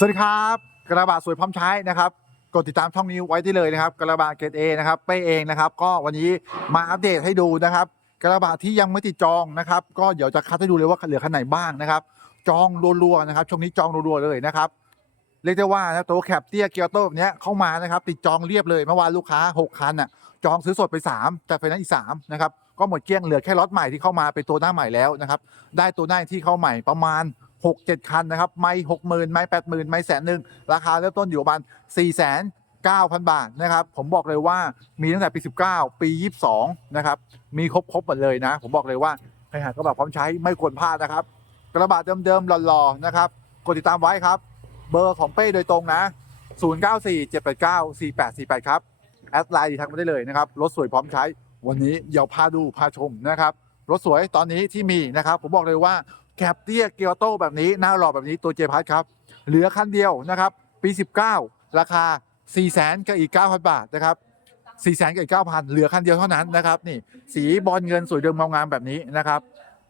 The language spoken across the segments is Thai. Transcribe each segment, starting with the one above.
สวัสดีครับกระบะสวยพร้อมใช้นะครับกดติดตามช่องนี้ไว้ได้เลยนะครับ กระบะเกรดเอนะครับเป้เองนะครับ ก็วันนี้มาอัปเดตให้ดูนะครับ กระบะที่ยังไม่ติดจองนะครับ ก็เดี๋ยวจะคัดให้ดูเลยว่าเหลือคันไหนบ้างนะครับ จองรัวๆนะครับช่วงนี้จองรัวๆเลยนะครับเรียกได้ว่านะตัวแคปเตียเกียวโตแบบนี้เข้ามานะครับ ติดจองเรียบเลยเมื่อวานลูกค้า 6 คันอะจองซื้อสดไป 3 แต่ไฟนั้นอีก3นะครับก็หมดเกลี้ยงเหลือแค่ล็อตใหม่ที่เข้ามาเป็นตัวหน้าใหม่แล้วนะครับได้ตัวหน้าที่เข้าใหม่ประมาณ หกเจ็ดคันนะครับ ไม่หกหมื่นไม่แปดหมื่นไม่แสนหนึ่งราคาเริ่มต้นอยู่ประมาณสี่แสนเก้าพันบาทนะครับ ผมบอกเลยว่ามีตั้งแต่ปี19ปี22นะครับ มีครบครบหมดเลยนะ ผมบอกเลยว่าใครหากระบะพร้อมใช้ไม่ควรพลาดนะครับ กระบะเดิมๆหล่อๆนะครับกดติดตามไว้ครับ เบอร์ของเป้โดยตรงนะ 0947894848 ครับแอดไลน์ทักมาได้เลยนะครับ รถสวยพร้อมใช้ วันนี้เดี๋ยวพาดูพาชมนะครับ รถสวยตอนนี้ที่มีนะครับ ผมบอกเลยว่า แคปเตียเกียวโตแบบนี้หน้าหล่อแบบนี้ตัวเจพัทครับ เหลือคันเดียวนะครับ ปี 19 ราคา 4 0 0แสนกับอีก 9,000 บาทนะครับ4 0 0แสนกับอีก 9,000 เหลือคันเดียวเท่านั้นนะครับนี่สีบอลเงินสวยเดิมเงางามแบบนี้นะครับ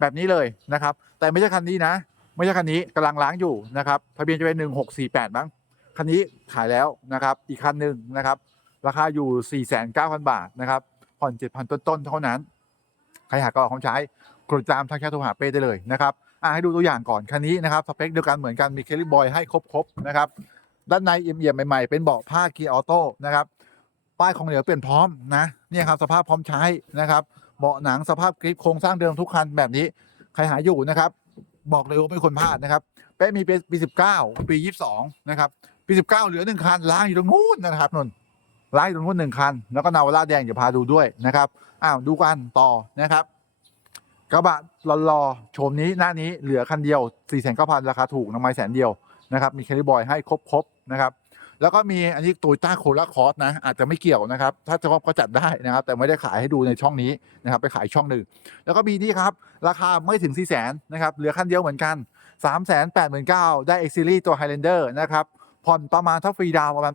แบบนี้เลยนะครับ แต่ไม่ใช่คันนี้นะ ไม่ใช่คันนี้กำลังล้างอยู่นะครับทะเบียนจะเป็น 1648มั้งคันนี้ขายแล้วนะครับ อีกคันหนึ่งนะครับ ราคาอยู่ 4,900บาทนะครับผ่อน7,000 ต้นๆเท่านั้น ใครหากระบะของใช้กดตามทางแค่โทรหาเป้ได้เลยนะครับ ให้ดูตัวอย่างก่อนคันนี้นะครับสเปคเดียวกันเหมือนกันมีเคลลี่บอยให้ครบๆนะครับด้านในเอี่ยมๆใหม่ๆเป็นเบาะผ้าเกียร์ออโต้นะครับป้ายของเหลือเปลี่ยนพร้อมนะเนี่ยครับสภาพพร้อมใช้นะครับเบาะหนังสภาพกริปโครงสร้างเดิมทุกคันแบบนี้ใครหาอยู่นะครับบอกเลยว่าไม่ควรพลาดนะครับเป้มีปีปี19ปี22นะครับปี19เหลือหนึ่งคันล้างอยู่ตรงนู้นนะครับนนล้างอยู่ตรงนู้นหนึ่งคัน แล้วก็นาวาร่าแดงเดี๋ยวพาดูด้วยนะครับอ้าวดูกันต่อนะครับ กระบะรอๆโฉมนี้หน้านี้เหลือคันเดียว 4 9 0 0 0ราคาถูกน้ำไม้แสนเดียวนะครับ มีแคลิบอยให้ครบๆนะครับ แล้วก็มีอันนี้โตโยต้าโคลาคอสนะ อาจจะไม่เกี่ยวนะครับ ถ้าจะชอบก็จัดได้นะครับ แต่ไม่ได้ขายให้ดูในช่องนี้นะครับ ไปขายช่องหนึ่ง แล้วก็มีนี่ครับ ราคาไม่ถึง 4 0 0 0 0 0นะครับ เหลือคันเดียวเหมือนกัน 3 8 9 0 0 0ได้ X Series ตัว Highlander นะครับ ผ่อนประมาณถ้าฟรีดาวประมาณ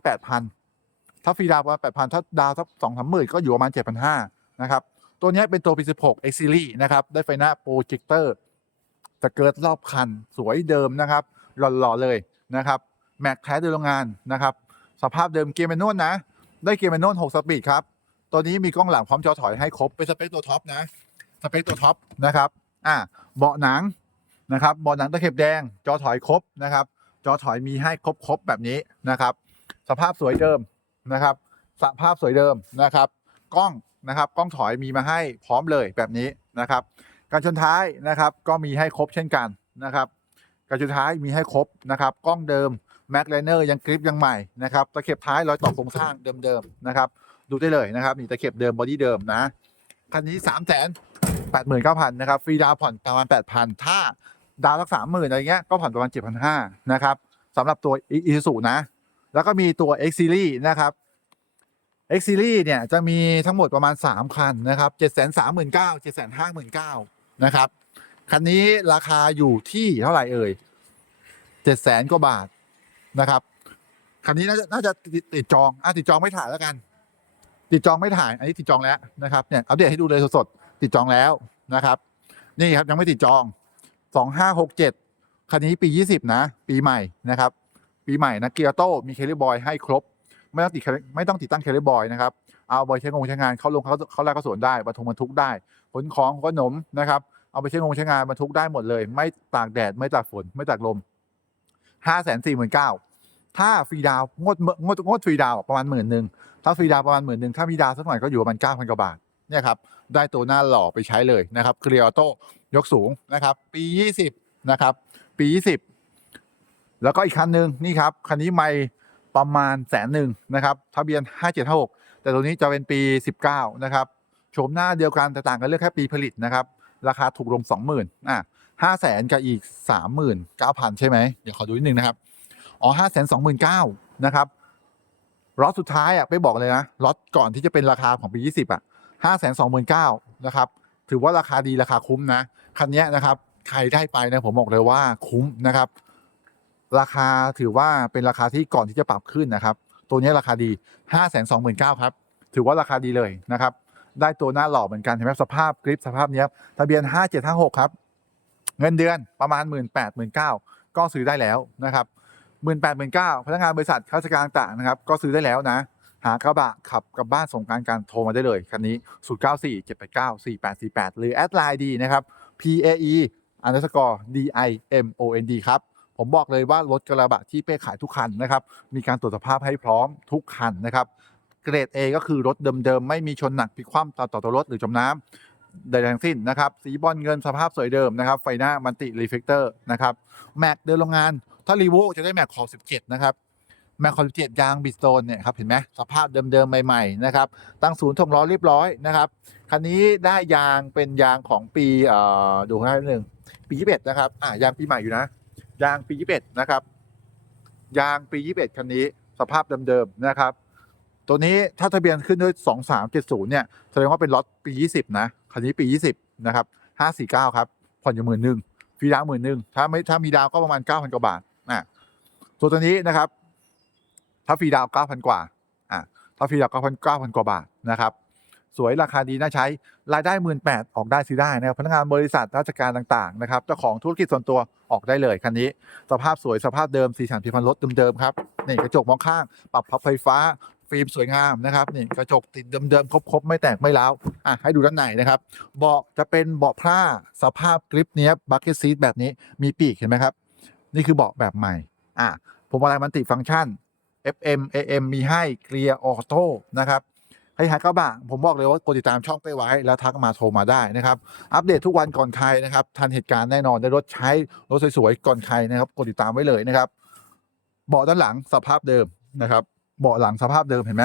8,000ถ้าฟรีดาวประมาณ8,000ถ้าดาวน์สัก2 3หมื่นก็อยู่ประมาณ7,500นะครับ ตัวนี้เป็นตัวปี16 X Series นะครับ ได้ไฟหน้าโปรเจคเตอร์สเกิร์ตรอบคัน สวยเดิมนะครับ หล่อๆเลยนะครับ แม็กแท้โดยโรงงานนะครับ สภาพเดิมเกียร์แมนนวลนะ ได้เกียร์แมนนวล6สปีดครับ ตัวนี้มีกล้องหลังพร้อมจอถอยให้ครบ เป็นสเปคตัวท็อปนะ สเปคตัวท็อปนะครับ อ่าเบาะหนังนะครับเบาะหนังตะเข็บแดง จอถอยครบนะครับ จอถอยมีให้ครบครบแบบนี้นะครับ สภาพสวยเดิมนะครับ สภาพสวยเดิมนะครับ กล้อง นะครับกล้องถอยมีมาให้พร้อมเลยแบบนี้นะครับการชนท้ายนะครับก็มีให้ครบเช่นกันนะครับการชนท้ายมีให้ครบนะครับกล้องเดิมแม็กไลเนอร์ยังกริปยังใหม่นะครับตะเข็บท้ายรอยต่อโครงสร้างเดิมๆนะครับดูได้เลยนะครับนี่ตะเข็บเดิมบอดี้เดิมนะคันนี้3 8 9 0 0 0นเก้าพันนะครับฟรีดาวผ่อนประมาณ8,000ถ้าดาวสักสามหมื่นอะไรเงี้ยก็ผ่อนประมาณ7,500นห้านะครับสำหรับตัวอีซูซูนะ แล้วก็มีตัว X Series นะครับ X Series เนี่ยจะมีทั้งหมดประมาณ 3 คันนะครับ 739,000 759,000นะครับ คันนี้ราคาอยู่ที่เท่าไหร่เอ่ย700,000กว่าบาทนะครับ คันนี้น่าจะน่าจะติดจองอะติดจองไม่ถ่ายแล้วกัน ติดจองไม่ถ่าย อันนี้ติดจองแล้วนะครับเนี่ยอัปเดตให้ดูเลยสดๆติดจองแล้วนะครับ นี่ครับยังไม่ติดจองสองห้าหกเจ็ดคันนี้ปียี่สิบนะ ปีใหม่นะครับ ปีใหม่นะเกียร์โต้มีเคลิบอยให้ครบ ไม่ต้องติดไม่ต้องติดตั้งเคลิบอยนะครับ เอาไปใช้งงใช้งานเขาลงเขาเขาแลกเขาสวนได้บรรทุกบรรทุกได้ขนของขนมนะครับ เอาไปใช้งงใช้งานบรรทุกได้หมดเลย ไม่ตากแดดไม่ตากฝนไม่ตากลมห้าแสนสี่หมื่นเก้าถ้าฟรีดาวงดงดงดฟรีดาวประมาณหมื่นหนึ่งถ้าฟรีดาวประมาณหมื่นหนึ่งถ้ามีดาวสักหน่อยก็อยู่ประมาณเก้าพันกว่าบาทเนี่ยครับได้ตัวหน้าหล่อไปใช้เลยนะครับเคลียร์ออโต้ยกสูงนะครับปียี่สิบนะครับ ปียี่สิบแล้วก็อีกคันหนึ่งนี่ครับ คันนี้ไม่ ประมาณแสนหนึ่งนะครับทะเบียนห้าเจ็ดหกแต่ตัวนี้จะเป็นปีสิบเก้านะครับโฉมหน้าเดียวกันแต่ต่างกันเรื่องแค่ปีผลิตนะครับ ราคาถูกลงสองหมื่นอะห้าแสนกับอีกสามหมื่นเก้าพันใช่ไหมเดี๋ยวขอดูนิดนึงนะครับ อ๋อห้าแสนสองหมื่นเก้านะครับล็อตสุดท้ายอะไปบอกเลยนะล็อตก่อนที่จะเป็นราคาของปียี่สิบอะห้าแสนสองหมื่นเก้านะครับถือว่าราคาดีราคาคุ้มนะ คันนี้นะครับ ใครได้ไปนะผมบอกเลยว่าคุ้มนะครับ ราคาถือว่าเป็นราคาที่ก่อนที่จะปรับขึ้นนะครับ ตัวนี้ราคาดีห้าแสนสองหมื่นเก้าครับ ถือว่าราคาดีเลยนะครับ ได้ตัวหน้าหล่อเหมือนกันเห็นไหมสภาพกริปสภาพนี้ทะเบียนห้าเจ็ดห้าหกครับ เงินเดือนประมาณหมื่นแปดหมื่นเก้าก็ซื้อได้แล้วนะครับหมื่นแปดหมื่นเก้าพนักงานบริษัทข้าราชการต่างนะครับ ก็ซื้อได้แล้วนะ หากระบะขับกลับบ้านส่งการการโทรมาได้เลยคันนี้ 0 9 4 7 8 9 4 8 4 8 หรือแอดไลน์ดีนะครับ PAE underscore DIMOND ครับ ผมบอกเลยว่ารถกระบะที่เป้ขายทุกคันนะครับ มีการตรวจสภาพให้พร้อมทุกคันนะครับ เกรด A ก็คือรถเดิมๆ ไม่มีชนหนักพลิกคว่ำต่อต่อตัวรถหรือจมน้ำใดๆทั้งสิ้นนะครับ สีบอลเงินสภาพสวยเดิมนะครับ ไฟหน้ามันติรีเฟกเตอร์นะครับแม็กเดินโรงงาน ถ้ารีโวจะได้แม็กขอบ17 นะครับแม็กขอบ17ยางบิสโตนเนี่ยครับเห็นไหมสภาพเดิมๆ ใหม่ๆนะครับตั้งศูนย์ถงล้อเรียบร้อยนะครับคันนี้ได้ยางเป็นยางของปีเอ่อดูให้หนึ่งปี21นะครับอ่ายางปีใหม่อยู่นะ ยางปี 21 นะครับ ยางปี 21 คันนี้สภาพเดิมๆนะครับ ตัวนี้ถ้าทะเบียนขึ้นด้วย 2370 เนี่ย แสดงว่าเป็นล็อตปี 20 นะ คันนี้ปี 20 นะครับ 549 ครับ ผ่อนอยู่หมื่นหนึ่งฟรีดาวหมื่นหนึ่งถ้าไม่ถ้ามีดาวก็ประมาณ 9,000 กว่าบาทอะส่วนตัวนี้นะครับ ถ้าฟรีดาว 9,000 กว่าอะถ้าฟรีดาว 9,000 9,000 กว่าบาทนะครับ สวยราคาดีน่าใช้ รายได้หมื่นแปดออกได้ซื้อได้นะครับพนักงานบริษัทราชการต่างๆนะครับเจ้าของธุรกิจส่วนตัวออกได้เลยคันนี้ สภาพสวยสภาพเดิมสีสันพิพันธ์รถเดิมๆครับนี่กระจกมองข้าง ปรับพับไฟฟ้าฟิล์มสวยงามนะครับนี่กระจกติดเดิมๆครบๆไม่แตกไม่ร้าวอะให้ดูด้านในนะครับเบาะจะเป็นเบาะผ้าสภาพกริปเนี้ยบักเก็ตซีทแบบนี้มีปีกเห็นไหมครับ นี่คือเบาะแบบใหม่อะผมอะไรมันติฟังก์ชัน FM AM มีให้เกียร์ออโต้นะครับ ให้หากระบะผมบอกเลยว่ากดติดตามช่องไปไว้ แล้วทักมาโทรมาได้นะครับ อัปเดตทุกวันก่อนใครนะครับ ทันเหตุการณ์แน่นอนได้รถใช้รถสวยๆก่อนใครนะครับ กดติดตามไว้เลยนะครับ เบาะด้านหลังสภาพเดิมนะครับ เบาะหลังสภาพเดิมเห็นไหม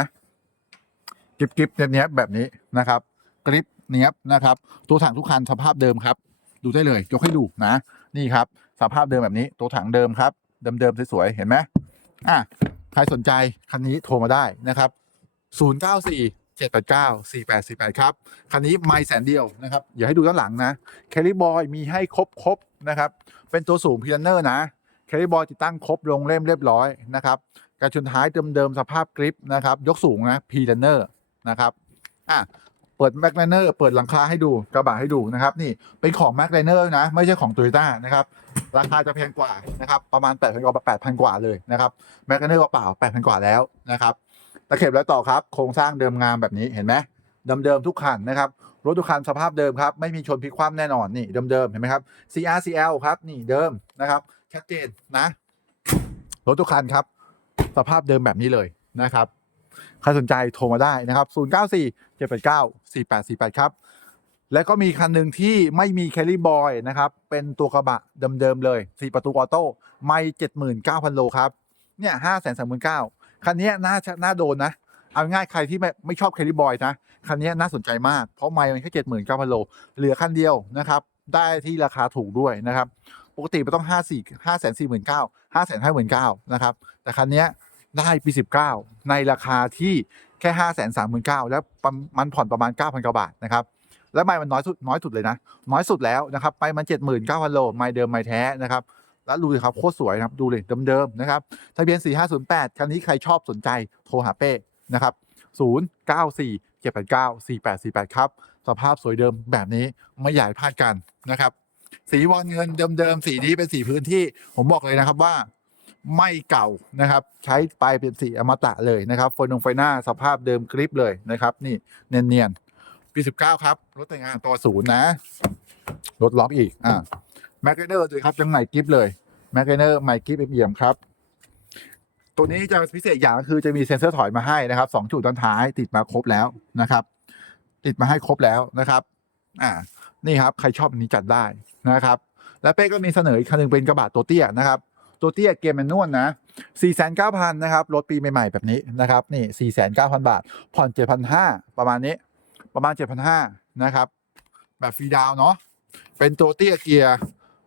กริบกริบเนี้ยแบบนี้นะครับกริบเนี้ยนะครับ ตัวถังทุกคันสภาพเดิมครับ ดูได้เลยยกให้ดูนะ นี่ครับ สภาพเดิมแบบนี้ ตัวถังเดิมครับ เดิมๆสวยๆเห็นไหมอะใครสนใจคันนี้โทรมาได้นะครับ094 789 4848 ครับ คันนี้ไม่แสนเดียวนะครับ อย่าให้ดูด้านหลังนะแคลิบอยมีให้ครบครบนะครับ เป็นตัวสูงพีลันเนอร์นะแคลิบอยติดตั้งครบลงเล่มเรียบร้อยนะครับการชนท้ายเดิมๆสภาพกริปนะครับ ยกสูงนะพีลันเนอร์นะครับอะเปิดแม็กไลเนอร์เปิดหลังคาให้ดูกระบะให้ดูนะครับ นี่เป็นของแม็กไลเนอร์นะ ไม่ใช่ของโตโยต้านะครับ ราคาจะแพงกว่านะครับ ประมาณ8,000กว่า8,000 กว่าเลยนะครับแม็กไลเนอร์เปล่า8,000 กว่าแล้วนะครับ ตะเข็บแล้วต่อครับโครงสร้างเดิมงามแบบนี้เห็นไหมเดิมๆทุกคันนะครับรถทุกคันสภาพเดิมครับไม่มีชนพลิกคว่ำแน่นอนนี่เดิมๆเห็นไหมครับ CRCL ครับนี่เดิมนะครับชัดเจนนะรถทุกคันครับ สภาพเดิมแบบนี้เลยนะครับใครสนใจโทรมาได้นะครับ 094 789 4848 ครับ และก็มีคันหนึ่งที่ไม่มีแคลรี่บอยนะครับ เป็นตัวกระบะเดิมๆเลย 4 ประตูออโต้ไม่ 79,000 โลครับ เนี่ย 5 3 9 0 0 0 คันนี้น่าน่าโดนนะ เอาง่ายใครที่ไม่ไม่ชอบแคลิบอยนะ คันนี้น่าสนใจมาก เพราะไม่มันแค่79,000โล เหลือคันเดียวนะครับ ได้ที่ราคาถูกด้วยนะครับ ปกติมันต้อง5 4 5 4 9 0 0 0 5 5 5 9 0 0นเก้าห้าแสนห้าหมื่นเก้านะครับ แต่คันนี้ได้ปี19ในราคาที่แค่5 3 9 0 0 0แล้วประมันผ่อนประมาณ9,000กว่าบาทนะครับแล้วไม่มันน้อยสุดน้อยสุดเลยนะ น้อยสุดแล้วนะครับไปมัน79,000โลไม่เดิมไม่แท้นะครับ แล้วดูสิครับโคตรสวยนะครับดูเลยเดิมๆนะครับทะเบียน 4508 คันนี้ใครชอบสนใจโทรหาเป้นะครับ094 789 4848 ครับ สภาพสวยเดิมแบบนี้ไม่อยากให้พลาดกันนะครับ สีวอนเงินเดิมๆสีนี้เป็นสีพื้นที่ผมบอกเลยนะครับว่าไม่เก่านะครับ ใช้ไปเป็นสีอมตะเลยนะครับไฟนงไฟหน้าสภาพเดิมกริปเลยนะครับ นี่เนียนๆปี19ครับ รถแต่งงานตัวศูนย์นะ รถล็อกอีกอ่าแม็กเนอร์ด้วยครับยังใหม่กริปเลย แม็กเนอร์ใหม่กริปเอี่ยมครับ ตัวนี้จะพิเศษอย่างก็คือจะมีเซ็นเซอร์ถอยมาให้นะครับสองจุดด้านท้ายติดมาครบแล้วนะครับ ติดมาให้ครบแล้วนะครับ อ่า นี่ครับ ใครชอบอันนี้จัดได้นะครับ และเป้ก็มีเสนออีกคันหนึงเป็นกระบะตัวเตี้ยนะครับตัวเตี้ยเกียร์แมนนวลนะ 49,000นะครับ รถปีใหม่ ๆ แบบนี้นะครับ นี่ 49,000 บาท ผ่อน 7,500 ประมาณนี้ ประมาณ 7,500 นะครับ แบบฟรีดาวเนาะ เป็นตัวเตี้ยเกียร์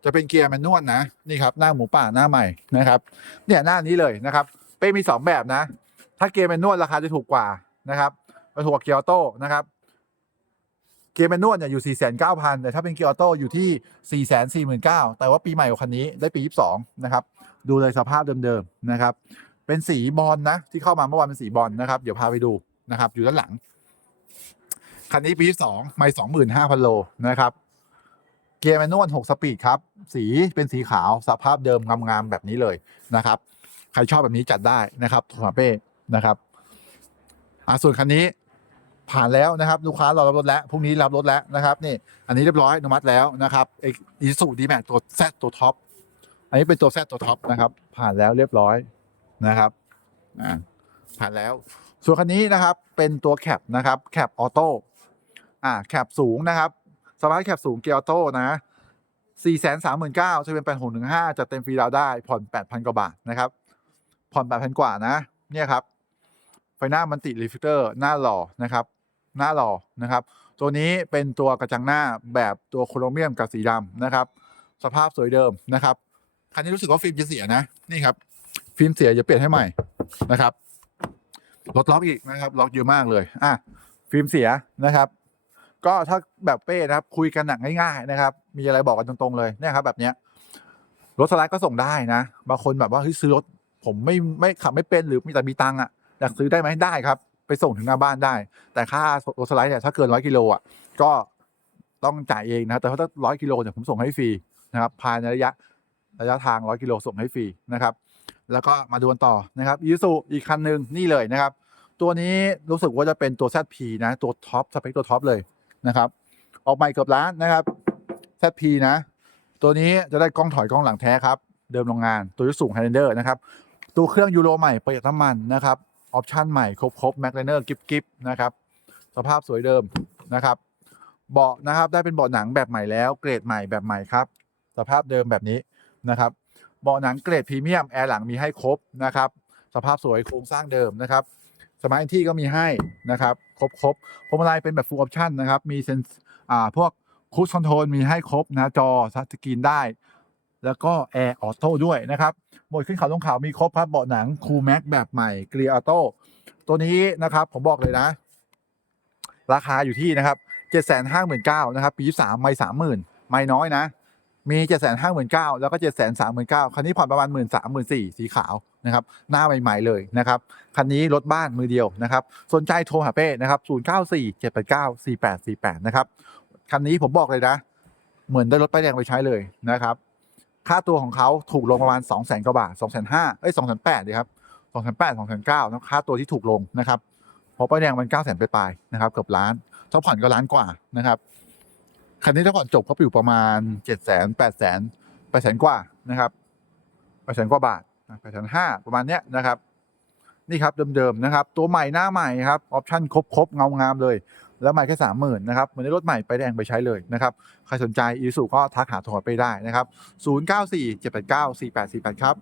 จะเป็นเกียร์แมนนวลนะนี่ครับหน้าหมูป่าหน้าใหม่นะครับ เนี่ยหน้านี้เลยนะครับเป้มี 2 แบบนะ ถ้าเกียร์แมนนวลราคาจะถูกกว่านะครับจะถูกกว่าเกียร์ออโต้นะครับเกียร์แมนนวลเนี่ยอยู่49,000แต่ถ้าเป็นเกียร์ออโต้อยู่ที่ 449,000แต่ว่าปีใหม่กว่าคันนี้ได้ปี 22 นะครับ ดูเลยสภาพเดิมๆนะครับ เป็นสีบอลนะ ที่เข้ามาเมื่อวานเป็นสีบอลนะครับ เดี๋ยวพาไปดูนะครับ อยู่ด้านหลัง คันนี้ปี 22 ไม่ 25,000 โลนะครับ เกียร์แมนนวล6สปีดครับ สีเป็นสีขาวสภาพเดิมงามๆแบบนี้เลยนะครับ ใครชอบแบบนี้จัดได้นะครับโทรหาเป้นะครับอ่าส่วนคันนี้ผ่านแล้วนะครับ ลูกค้ารอรับรถแล้วพรุ่งนี้รับรถแล้วนะครับนี่อันนี้เรียบร้อยอนุมัติแล้วนะครับอีซูดีแม็กตัวแซตัวท็อปอันนี้เป็นตัวแซตัวท็อปนะครับ ผ่านแล้วเรียบร้อยนะครับอ่าผ่านแล้ว ส่วนคันนี้นะครับเป็นตัวแคปนะครับแคปออโต้อ่าแคปสูงนะครับ สมาร์ทแคปสูงเกียร์ออโต้นะสี่แสนสามหมื่นเก้าจะเป็นแปดหกหนึ่งห้าจะเต็มฟรีดาวได้ ผ่อนแปดพันกว่าบาทนะครับ ผ่อนแปดพันกว่านะ เนี่ยครับ ไฟหน้ามันติรีฟิเตอร์หน้าหล่อนะครับ หน้าหล่อนะครับ ตัวนี้เป็นตัวกระจังหน้าแบบตัวโครเมียมกับสีดำนะครับ สภาพสวยเดิมนะครับ คันนี้รู้สึกว่าฟิล์มจะเสียนะ นี่ครับ ฟิล์มเสียจะเปลี่ยนให้ใหม่นะครับ รถล็อกอีกนะครับ ล็อกเยอะมากเลย อะ ฟิล์มเสียนะครับ ก็ถ้าแบบเป้นะครับ คุยกันหนักง่ายๆนะครับ มีอะไรบอกกันตรงๆเลยเนี่ยครับแบบเนี้ยรถสไลด์ก็ส่งได้นะบางคนแบบว่าเฮ้ยซื้อรถผมไม่ไม่ขับไม่เป็นหรือมีแต่มีตังค์อะอยากซื้อได้ไหมได้ครับ ไปส่งถึงหน้าบ้านได้ แต่ค่ารถสไลด์เนี่ยถ้าเกินร้อยกิโลอะก็ต้องจ่ายเองนะแต่ถ้าร้อยกิโลเนี่ยผมส่งให้ฟรีนะครับภายในระยะระยะทางร้อยกิโลส่งให้ฟรีนะครับแล้วก็มาดูกันต่อนะครับอีซูอีกคันหนึ่งนี่เลยนะครับ ตัวนี้รู้สึกว่าจะเป็นตัว ZP นะ ตัวท็อปสเปคตัวท็อปเลย นะครับ ออกใหม่เกือบล้านนะครับ ZP นะ ตัวนี้จะได้กล้องถอยกล้องหลังแท้ครับ เดิมโรงงานตัวยุสูงไฮเดนเดอร์นะครับ ตัวเครื่องยูโรใหม่ประหยัดน้ำมันนะครับออปชั่นใหม่ครบครบแม็กไลเนอร์กิฟกิฟนะครับ สภาพสวยเดิมนะครับ เบาะนะครับได้เป็นเบาะหนังแบบใหม่แล้วเกรดใหม่แบบใหม่ครับ สภาพเดิมแบบนี้นะครับเบาะหนังเกรดพรีเมียมแอร์หลังมีให้ครบนะครับ สภาพสวยโครงสร้างเดิมนะครับ สมาร์ทที่ก็มีให้นะครับครบครบพวงมาลัยเป็นแบบ full option นะครับ มีเซนส์อ่าพวกคูชคอนโทรลมีให้ครบนะจอทัชสกรีนได้ แล้วก็แอร์ออโต้ด้วยนะครับโหมดขึ้นเขาลงเขามีครบครับเบาะหนังคูแม็กแบบใหม่เกียร์ออโต้ตัวนี้นะครับผมบอกเลยนะ ราคาอยู่ที่นะครับเจ็ดแสนห้าหมื่นเก้านะครับปีสามไม่สามหมื่นไม่น้อยนะ มีเจ็ดแสนห้าหมื่นเก้าแล้วก็เจ็ดแสนสามหมื่นเก้าคันนี้ผ่อนประมาณหมื่นสามหมื่นสี่สีขาวนะครับหน้าใหม่ๆเลยนะครับคันนี้รถบ้านมือเดียวนะครับสนใจโทรหาเป้นะครับ0 9 4 7 8 9 4 8 4 8นะครับคันนี้ผมบอกเลยนะ เหมือนได้รถป้ายแดงไปใช้เลยนะครับค่าตัวของเขาถูกลงประมาณ 2 0 0 0 0 0กว่าบาท2 5 0 0 0เอ้ย2 8 0 0 0ดีครับ2 8 0 0 0 2 9 0 0นะค่าตัวที่ถูกลงนะครับเพราะป้ายแดงมัน 9 0 0 0 0ไปปลายนะครับเกือบล้านถ้าผ่อนก็ล้านกว่านะครับ คันนี้ถ้าผ่อนจบก็อยู่ประมาณ7 0 0 0 0 0 8 0 0 0 0 8 0 0 0กว่านะครับ8 0 0 0กว่าบาท8 5 0 0ประมาณเนี้ยนะครับ นี่ครับเดิมๆนะครับ ตัวใหม่หน้าใหม่ครับออปชั่นครบๆเงางามเลย แล้วใหม่แค่สามหมื่นนะครับเหมือนได้รถใหม่ไปแดงไปใช้เลยนะครับ ใครสนใจอีสุก็ทักหาโทรไปได้นะครับ0 9 4 7 8 9 4 8 4 8ครับ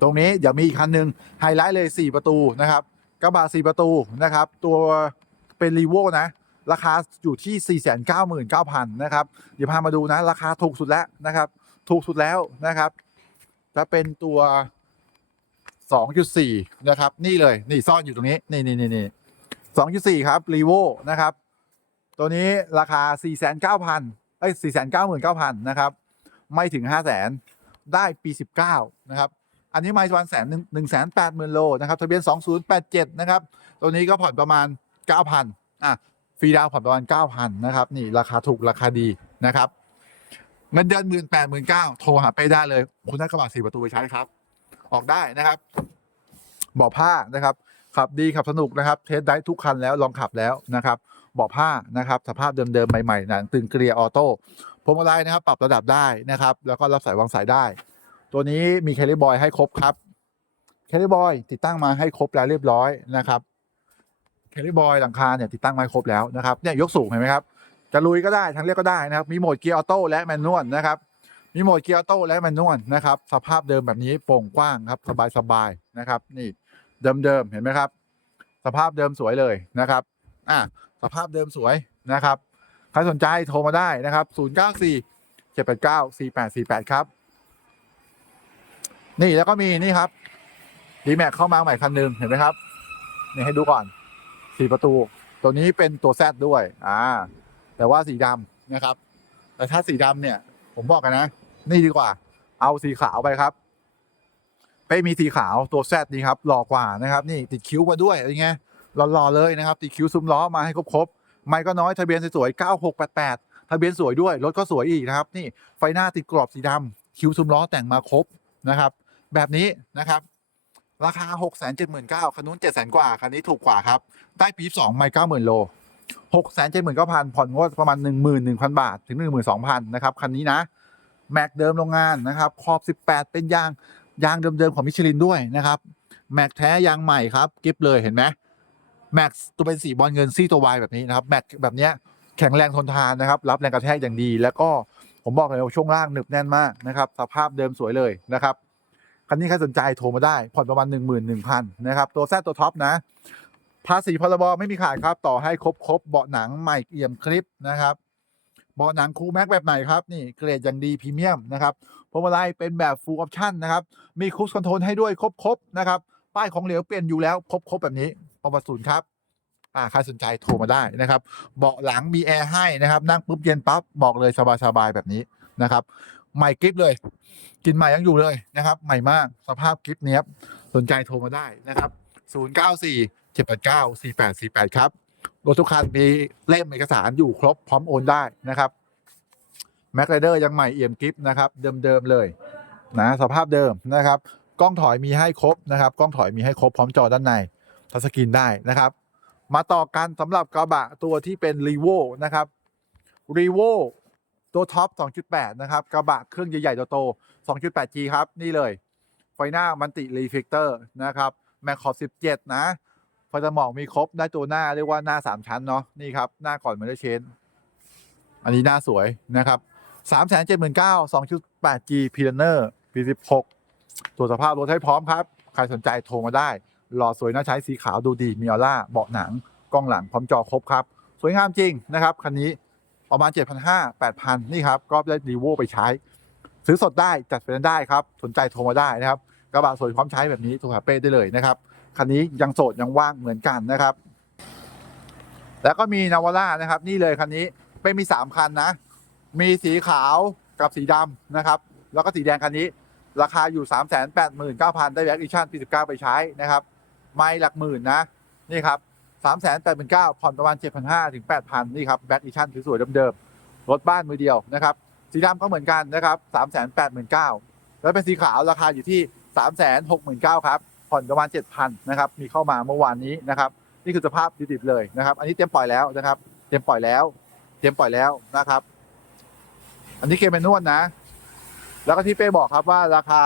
ตรงนี้เดี๋ยวมีอีกคันหนึ่งไฮไลท์เลย 4 ประตูนะครับกระบะ4ประตูนะครับ ตัวเป็นรีโวนะ ราคาอยู่ที่ 4 9 9 0 0 0 นะครับ เดี๋ยวพามาดูนะ ราคาถูกสุดแล้วนะครับ ถูกสุดแล้วนะครับ จะเป็นตัว 2.4 นะครับ นี่เลย นี่ซ่อนอยู่ตรงนี้ นี่นี่นี่นี่2.4 ครับรีโวนะครับ ตัวนี้ราคา 4,900เอ้ย499,000 นะครับ ไม่ถึง 500,000 ได้ปี 19 นะครับ อันนี้ไม่วันแสนหนึ่งแสนแปดหมื่นโลนะครับ ทะเบียน 2087 นะครับ ตัวนี้ก็ผ่อนประมาณ 9,000อะ รีดาวผ่อนประมาณ9,000นะครับนี่ราคาถูกราคาดีนะครับเงินเดือนหมื่นแปดหมื่นเก้าโทรหาไปได้เลย คุณได้กระบะสี่ประตูไปใช้ครับ ออกได้นะครับบาะผ้านะครับขับดีขับสนุกนะครับ เทสได้ทุกคันแล้วลองขับแล้วนะครับบาะผ้านะครับ สภาพเดิมๆใหม่ๆหนังตึงเกลียออโต้พวงมาลัยนะครับ ปรับระดับได้นะครับ แล้วก็รับสายวางสายได้ ตัวนี้มีแคลิบอยให้ครบครับแคลิบอยติดตั้งมาให้ครบแล้วเรียบร้อยนะครับ แคลิบอยหลังคาเนี่ยติดตั้งมาให้ครบแล้วนะครับเนี่ยยกสูงเห็นไหมครับจะลุยก็ได้ทางเรียกก็ได้นะครับมีโหมดเกียร์ออโต้และแมนนวลนะครับมีโหมดเกียร์ออโต้และแมนนวลนะครับสภาพเดิมแบบนี้โปร่งกว้างครับสบายๆนะครับนี่เดิมๆเห็นไหมครับ สภาพเดิมสวยเลยนะครับอะสภาพเดิมสวยนะครับใครสนใจโทรมาได้นะครับ 0 9 4 7 8 9 4 8 4 8 ครับ นี่แล้วก็มีนี่ครับดีแม็กเข้ามาใหม่คันหนึ่งเห็นไหมครับนี่ให้ดูก่อน สี่ประตู ตัวนี้เป็นตัวแซดด้วยอ่าแต่ว่าสีดำนะครับ แต่ถ้าสีดำเนี่ย ผมบอกกันนะ นี่ดีกว่า เอาสีขาวไปครับไปมีสีขาวตัวแซดนี่ครับหล่อกว่านะครับ นี่ติดคิ้วมาด้วยอะไรเงี้ยหล่อๆเลยนะครับ ติดคิ้วซุ้มล้อมาให้ครบๆไม่ก็น้อยทะเบียนสวยๆ9688 ทะเบียนสวยด้วยรถก็สวยอีกนะครับ นี่ไฟหน้าติดกรอบสีดำคิ้วซุ้มล้อแต่งมาครบนะครับ แบบนี้นะครับ ราคา 6 7 9 0 0 0คันนู้น7 0 0 0 0กว่า คันนี้ถูกกว่าครับได้ปี2ไม่90,000 โล 6 7 9 0 0 0 ผ่อนงวดประมาณ 11,000 บาท ถึง 12,000 นะครับ คันนี้นะ แม็กเดิมโรงงานนะครับ ขอบ 18 เป็นยาง ยางเดิมๆของมิชลินด้วยนะครับ แม็กแท้ยางใหม่ครับ กิฟเลยเห็นไหมแม็กตัวเป็นสีบอลเงินซี่ตัววายแบบนี้นะครับ แม็กแบบเนี้ยแข็งแรงทนทานนะครับ รับแรงกระแทกอย่างดี แล้วก็ผมบอกเลยว่าช่วงล่างหนึบแน่นมากนะครับ สภาพเดิมสวยเลยนะครับ คันนี้ใครสนใจโทรมาได้ ผ่อนประมาณ 1 1 0 0 0นะครับ ตัวแซตัวท็อปนะ ภาษีพรบไม่มีขาดครับ ต่อให้ครบครบเบาะหนังใหม่เอี่ยมคลิปนะครับเบาะหนังคูแม็กแบบไหนครับนี่เกรดอย่างดีพรีเมียมนะครับพวงมาลัยเป็นแบบ full option นะครับมีครู e คอนโทรลให้ด้วยครบครบนะครับป้ายของเหลวเปลี่ยนอยู่แล้วครบครบแบบนี้ประวัติศูนย์ครับอ่าใครสนใจโทรมาได้นะครับ เบาะหลังมีแอร์ให้นะครับ นั่งปุ๊บเย็นปั๊บบอกเลยสบายๆแบบนี้นะครับใหม่กริปเลย กินใหม่ยังอยู่เลยนะครับ ใหม่มากสภาพคลิปเนี้ยสนใจโทรมาได้นะครับ 094 789 4848 ครับรถทุกคันมีเล่มเอกสารอยู่ครบพร้อมโอนได้นะครับแม็กไรเดอร์ยังใหม่เอี่ยมกิฟนะครับ เดิมๆเลยนะสภาพเดิมนะครับ กล้องถอยมีให้ครบนะครับ กล้องถอยมีให้ครบพร้อมจอด้านในทัชสกรีนได้นะครับ มาต่อกันสำหรับกระบะตัวที่เป็นรีโวนะครับรีโวตัวท็อป2.8 นะครับ กระบะเครื่องใหญ่ๆโต 2.8G ครับ นี่เลย ไฟหน้ามันติรีเฟกเตอร์นะครับแมคขอบ17 นะไฟสมองมีครบได้ตัวหน้าเรียกว่าหน้า 3 ชั้นเนาะนี่ครับ หน้าก่อนมันได้เชน อันนี้หน้าสวยนะครับ3 7 9 0 0 0 2.8G p l a n e r P16 ตรวสภาพรถให้พร้อมครับ ใครสนใจโทรมาได้ หล่อสวยน่าใช้สีขาวดูดี มีออร่า เบาะหนัง กล้องหลังพร้อมจอครบครับ สวยงามจริงนะครับ คันนี้ประมาณ 7,500 8,000 นี่ครับ ก็ได้รีโวไปใช้ ซื้อสดได้จัดไฟแนนซ์ได้ครับสนใจโทรมาได้นะครับกระบะสวยพร้อมใช้แบบนี้โทรหาเป้ได้เลยนะครับคันนี้ยังโสดยังว่างเหมือนกันนะครับ แล้วก็มีนาวาร่านะครับ นี่เลยคันนี้เป้มี 3 คันนะ มีสีขาวกับสีดำนะครับ แล้วก็สีแดงคันนี้ ราคาอยู่ 3 8 9 0 0 0 ได้แบ็กอีชั่นปี19 ไปใช้นะครับ ไม่หลักหมื่นนะ นี่ครับ 3 8 9 0 0 0ผ่อนประมาณ 7,500 ถึง 8,000 นี่ครับแบ็กอีชั่นสวยๆเดิมๆรถบ้านมือเดียวนะครับ สีดำก็เหมือนกันนะครับ3 8 9 0 0 0แปดหมื่นเก้าแล้วเป็นสีขาวราคาอยู่ที่3 6 9 0 0 0ครับ ผ่อนประมาณ7,000นนะครับ มีเข้ามาเมื่อวานนี้นะครับ นี่คือสภาพดิบๆเลยนะครับ อันนี้เตรียมปล่อยแล้วนะครับ เตรียมปล่อยแล้ว เตรียมปล่อยแล้วนะครับ อันนี้เกมเป็นนวดนะ แล้วก็ที่เป้บอกครับว่าราคา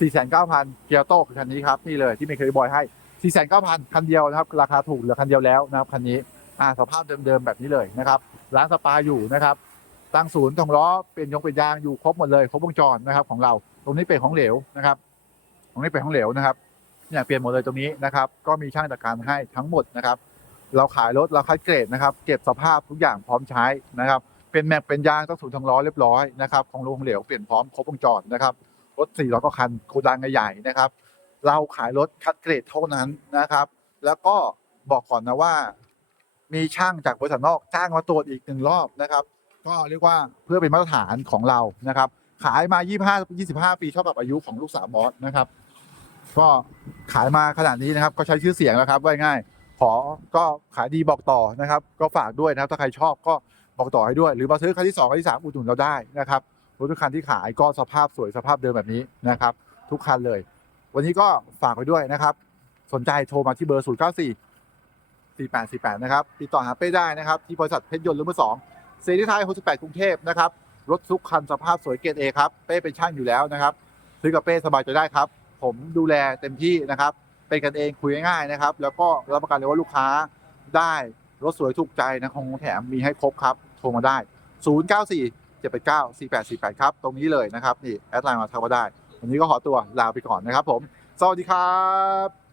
4,900เกียวโต้คือคันนี้ครับนี่เลยที่เมย์เคยบอยให้4,900คันเดียวนะครับ ราคาถูกเหลือคันเดียวแล้วนะครับคันนี้ อ่าสภาพเดิมๆแบบนี้เลยนะครับ ร้านสปาอยู่นะครับ ตั้งศูนย์ของล้อเป็นยงเป็นยางอยู่ครบหมดเลยครบวงจรนะครับ ของเรา ตรงนี้เป็นของเหลวนะครับ ตรงนี้เป็นของเหลวนะครับเนี่ยเปลี่ยนหมดเลยตรงนี้นะครับ ก็มีช่างจัดการให้ทั้งหมดนะครับ เราขายรถเราคัดเกรดนะครับ เก็บสภาพทุกอย่างพร้อมใช้นะครับ เป็นแม็กเป็นยางต้องสูนย์ทางล้อเรียบร้อยนะครับของโรงเหลวเปลี่ยนพร้อมครบวงจรนะครับรถสี่ล้อก็คันโกดังใหญ่ๆนะครับ เราขายรถคัดเกรดเท่านั้นนะครับ แล้วก็บอกก่อนนะว่า มีช่างจากบริษัทนอกจ้างมาตรวจอีกหนึ่งรอบนะครับ ก็เรียกว่าเพื่อเป็นมาตรฐานของเรานะครับ ขายมา 25 25 ปีเท่ากับอายุของลูกสาวบอสนะครับ ก็ขายมาขนาดนี้นะครับ ก็ใช้ชื่อเสียงแล้วครับว่าง่ายขอก็ขายดีบอกต่อนะครับ ก็ฝากด้วยนะครับ ถ้าใครชอบก็บอกต่อให้ด้วย หรือมาซื้อคันที่2คันที่ 3 อุดหนุนเราได้นะครับรถทุกคันที่ขายก็สภาพสวยสภาพเดิมแบบนี้นะครับ ทุกคันเลย วันนี้ก็ฝากไว้ด้วยนะครับ สนใจโทรมาที่เบอร์ 0 9 4 4 8 4 8 นะครับติดต่อหาเป้ได้นะครับ ที่บริษัทเพชรยนต์รุ่นมือสอง เซรีไทย68กรุงเทพนะครับ รถทุกคันสภาพสวยเกรดเอครับ เป้เป็นช่างอยู่แล้วนะครับ ซื้อกับเป้สบายใจได้ครับ ผมดูแลเต็มที่นะครับ เป็นกันเองคุยง่ายๆนะครับ แล้วก็รับประกันเลยว่าลูกค้าได้รถสวยถูกใจนะของแถมมีให้ครบครับ โทรมาได้ 094 789 4848 ครับ ตรงนี้เลยนะครับ นี่ แอดไลน์มาทักมาได้ วันนี้ก็ขอตัวลาไปก่อนนะครับผม สวัสดีครับ